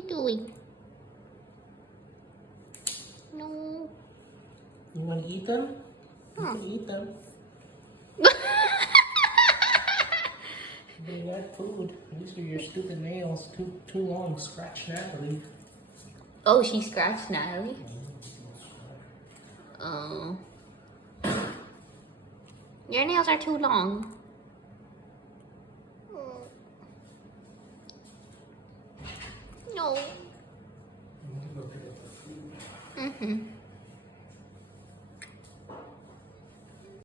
you doing? No. You want to eat them? You Huh. can eat them. They got food. These are your stupid nails. Too long. Scratch Natalie. Oh, she scratched Natalie? Oh. Your nails are too long. No. You want to go pick up the food? Mm-hmm.